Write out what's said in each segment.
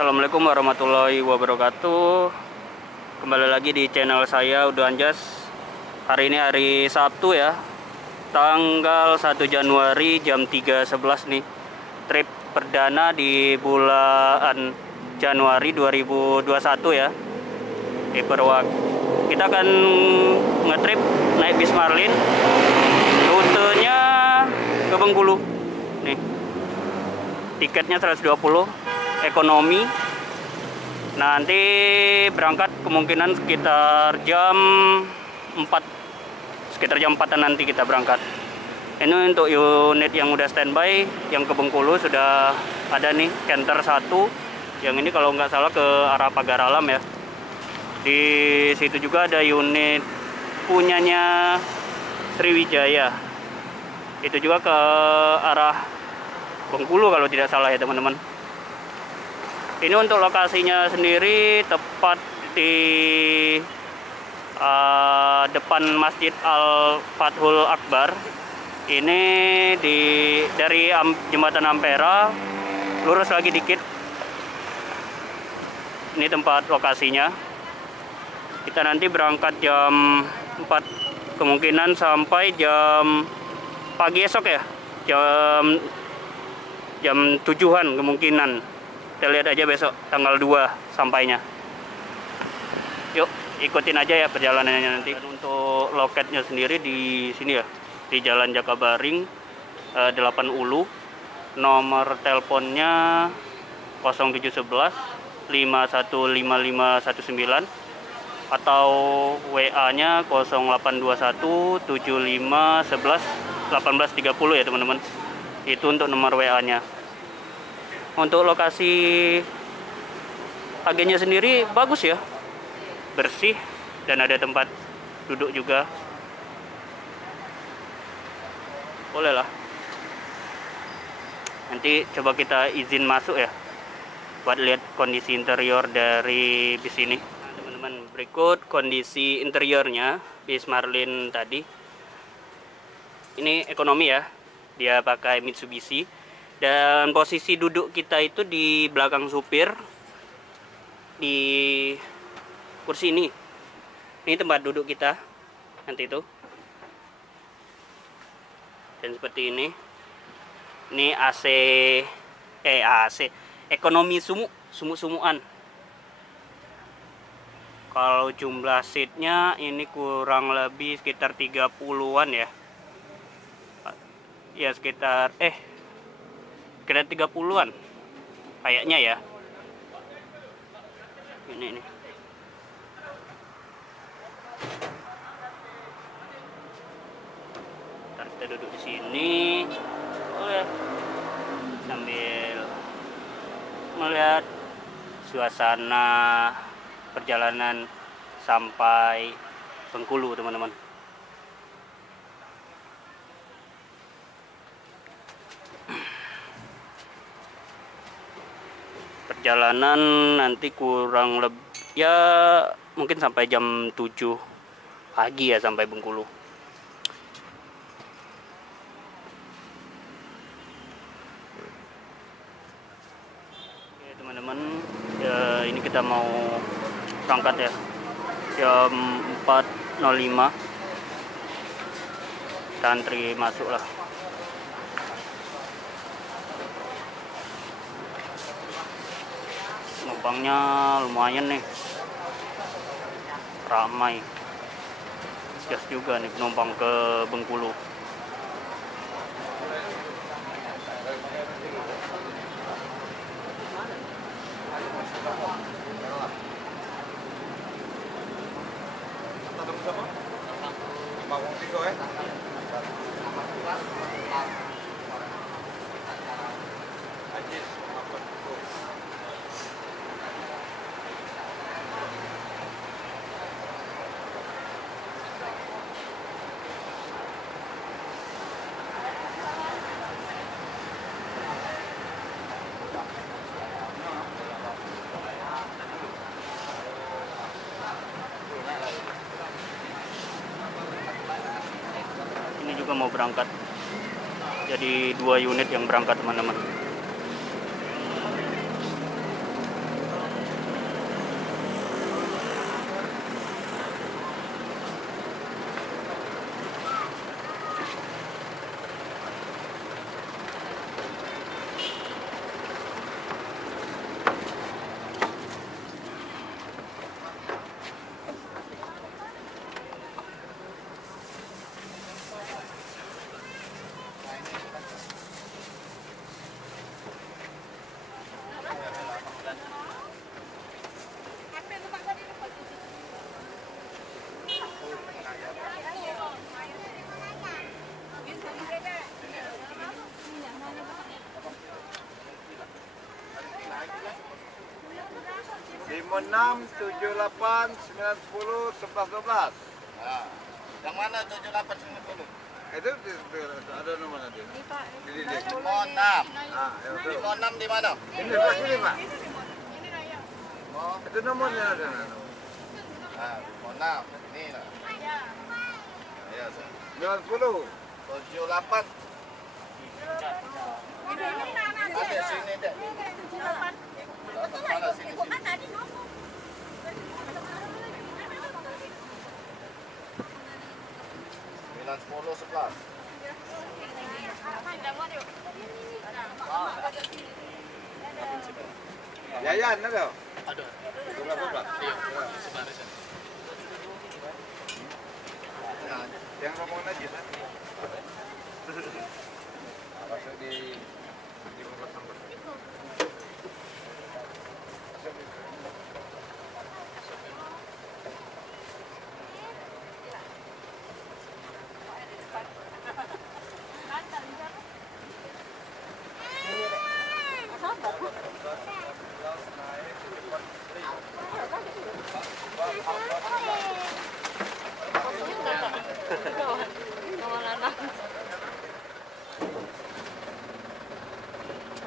Assalamualaikum warahmatullahi wabarakatuh. Kembali lagi di channel saya Udo Anjas. Hari ini hari Sabtu ya, tanggal 1 Januari jam 3.11 nih. Trip perdana di bulan Januari 2021 ya, di Perwak. Kita akan ngetrip naik bis Marlin, rutenya ke Bengkulu nih. Tiketnya 120, ekonomi. Nanti berangkat kemungkinan sekitar jam 4, sekitar jam 4-an nanti kita berangkat. Ini untuk unit yang udah standby, yang ke Bengkulu sudah ada nih, Canter 1. Yang ini kalau nggak salah ke arah Pagar Alam ya. Di situ juga ada unit punyanya Sriwijaya. Itu juga ke arah Bengkulu kalau tidak salah ya teman-teman. Ini untuk lokasinya sendiri tepat di depan Masjid Al-Fathul Akbar. Ini dari Jembatan Ampera, lurus lagi dikit. Ini tempat lokasinya. Kita nanti berangkat jam 4, kemungkinan sampai jam pagi esok ya. Jam 7-an kemungkinan. Kita lihat aja besok tanggal 2 sampainya. Yuk, ikutin aja ya perjalanannya nanti. Dan untuk loketnya sendiri di sini ya, di Jalan Jakabaring 8 Ulu. Nomor teleponnya 0711 515519 atau WA-nya 0821 7511 1830 ya teman-teman. Itu untuk nomor WA-nya. Untuk lokasi agennya sendiri bagus ya, bersih dan ada tempat duduk juga. Boleh lah. Nanti coba kita izin masuk ya, buat lihat kondisi interior dari bis ini. Nah, teman-teman, berikut kondisi interiornya bis Marlin tadi. Ini ekonomi ya, dia pakai Mitsubishi. Dan posisi duduk kita itu di belakang supir, di kursi ini. Ini tempat duduk kita nanti itu. Dan seperti ini. Ini AC ekonomi sumuk-sumuan. Kalau jumlah seatnya ini kurang lebih sekitar 30-an ya. Ya sekitar 30-an kayaknya ya. Ini ntar kita duduk di sini sambil melihat suasana perjalanan sampai Bengkulu teman-teman. Perjalanan nanti kurang lebih ya mungkin sampai jam 7 pagi ya sampai Bengkulu. Oke teman-teman, ya, ini kita mau berangkat ya jam 4.05. Kita antri masuk lah. Penumpangnya lumayan nih, ramai. Gas juga nih penumpang ke Bengkulu. Mau berangkat, jadi 2 unit yang berangkat teman-teman. 56, 78, 910, 11, 12. Nah, yang mana 78 90? Itu ada nomornya dia. Ini Pak. Di dinding. 56. Ah, ya betul. 56 di mana? Ini Pak, sini Pak. Ini Raya. Oh, Itu nomornya ada. nah, 56. Ini lah. Ya. Ya, 90. 78. Ada sini deh. Mana sini? Gua kan tadi ngomong. 910 11. Yayan ada? Ada. Berapa? Iya, sebaris. Nah, yang ngomong aja nanti. Masuk di mulut nomor.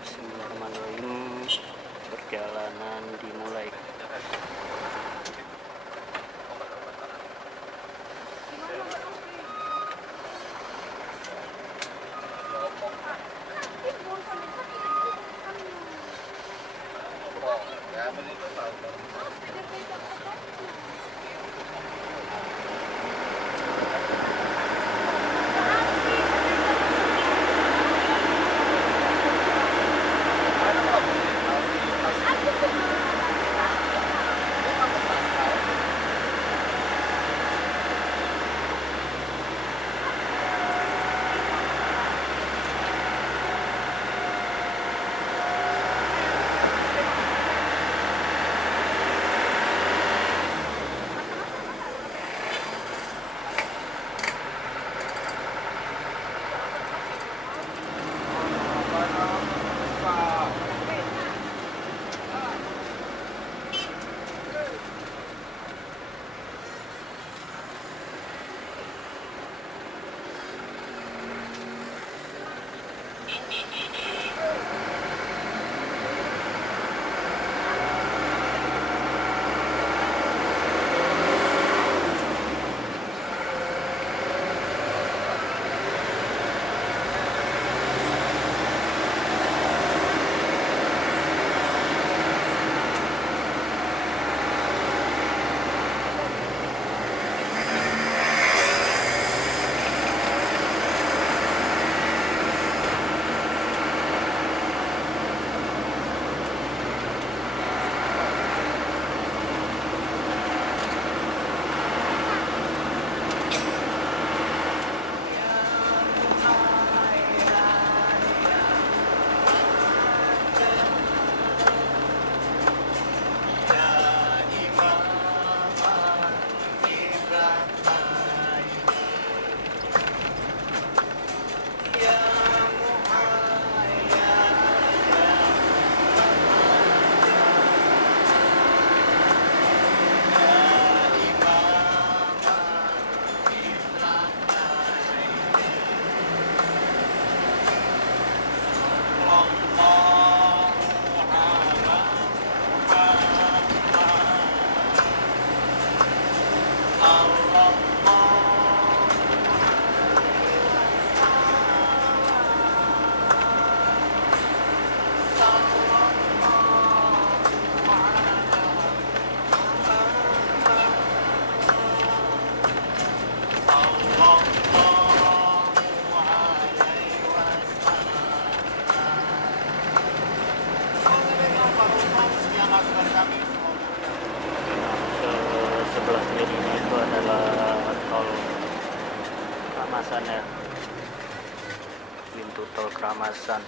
Bismillahirrahmanirrahim. Perjalanan dimulai. Ya, begitu tahu. Sebelah kirinya itu adalah tol Kramasan ya, pintu tol Kramasan.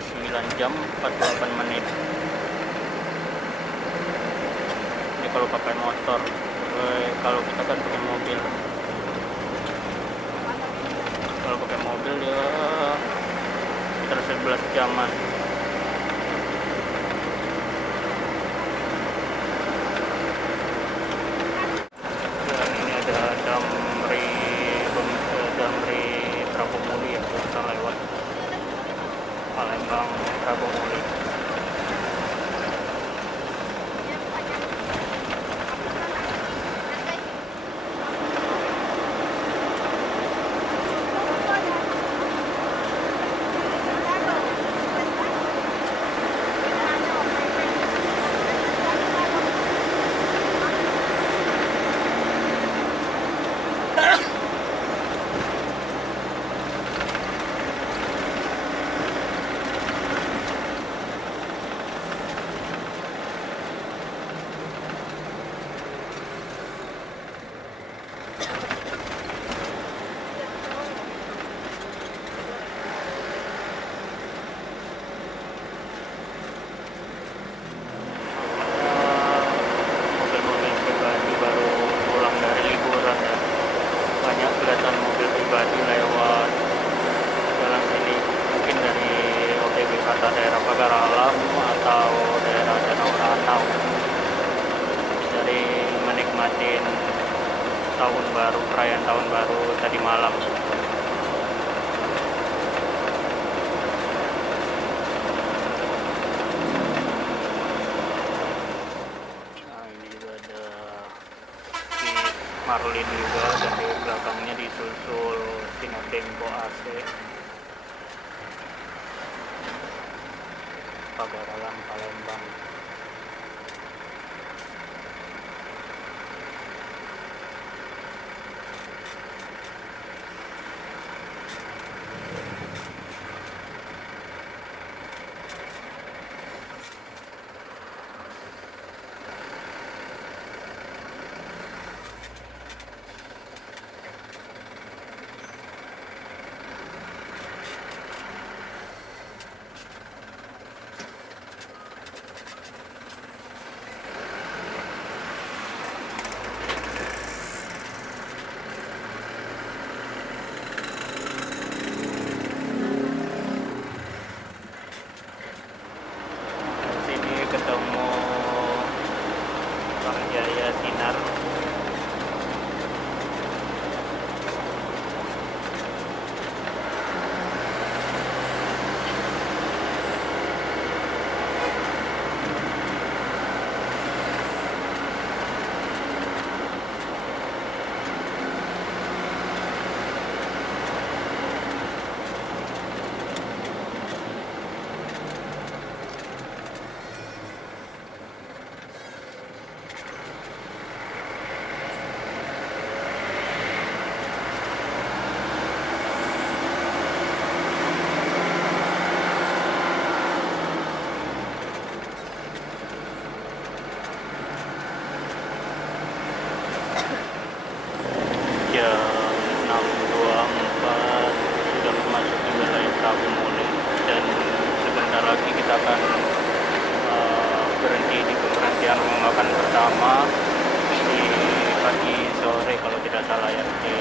9 jam 48 menit. Ini kalau pakai motor. Kalau kita kan pakai mobil. Kalau pakai mobil dia sekitar 11 jaman. Dan ini ada Damri Prabomuli ya, kita lewat Palembang Prabomuli. Mobil-mobil pribadi baru pulang dari liburan ya. Banyak kelihatan mobil pribadi lewat jalan sini. Mungkin dari objek wisata daerah Pagar Alam atau daerah Danau Ranau. Dari menikmatin tahun baru, perayaan tahun baru tadi malam. Nah, ini juga ada Marlin juga, dan di belakangnya disusul Sinotempo AC. Pagar Alam Palembang. Sini ketemu Bang Jaya Sinar. Jam 6.24 sudah memasuki wilayah Prabomuli, dan sebentar lagi kita akan berhenti di pemberhentian makan pertama di pagi sore kalau tidak salah ya, di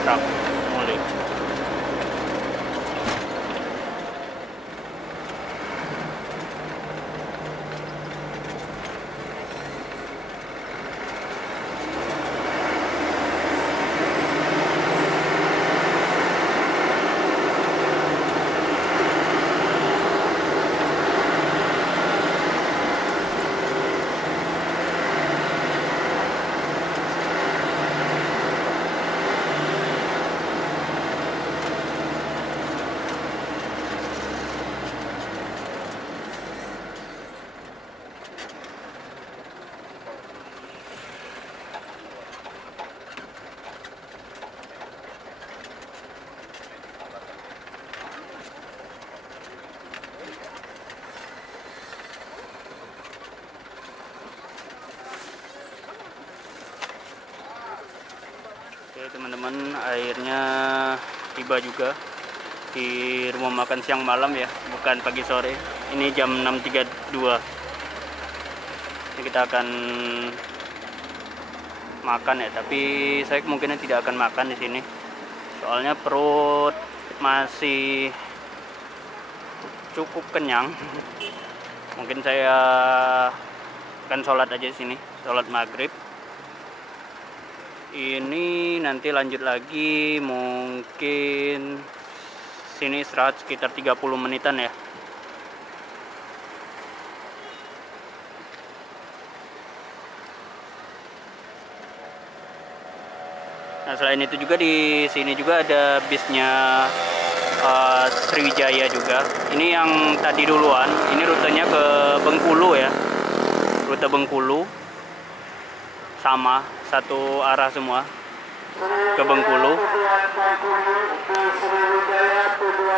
Prabomuli. Oke teman-teman, airnya tiba juga. di rumah makan siang malam ya, bukan pagi sore. Ini jam 6.32. Ini kita akan makan ya, tapi saya kemungkinan tidak akan makan di sini. Soalnya perut masih cukup kenyang. Mungkin saya akan sholat aja di sini, sholat maghrib. Ini nanti lanjut lagi, mungkin sini istirahat sekitar 30 menitan ya. Nah, selain itu juga di sini juga ada bisnya Sriwijaya juga. Ini yang tadi duluan, ini rutenya ke Bengkulu ya. Rute Bengkulu sama satu arah semua ke Bengkulu.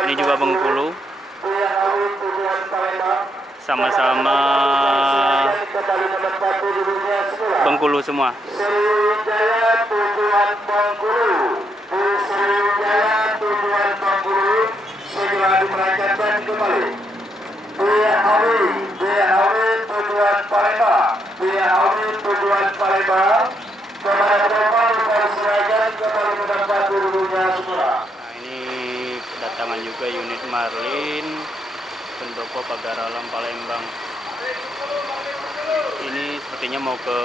Ini juga Bengkulu, sama-sama Bengkulu semua. Nah, ini kedatangan juga unit Marlin Pendopo Pagar Alam Palembang. Ini sepertinya mau ke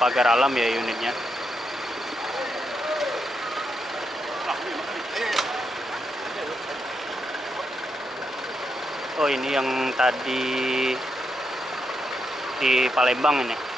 Pagar Alam ya unitnya. Oh, ini yang tadi di Palembang ini.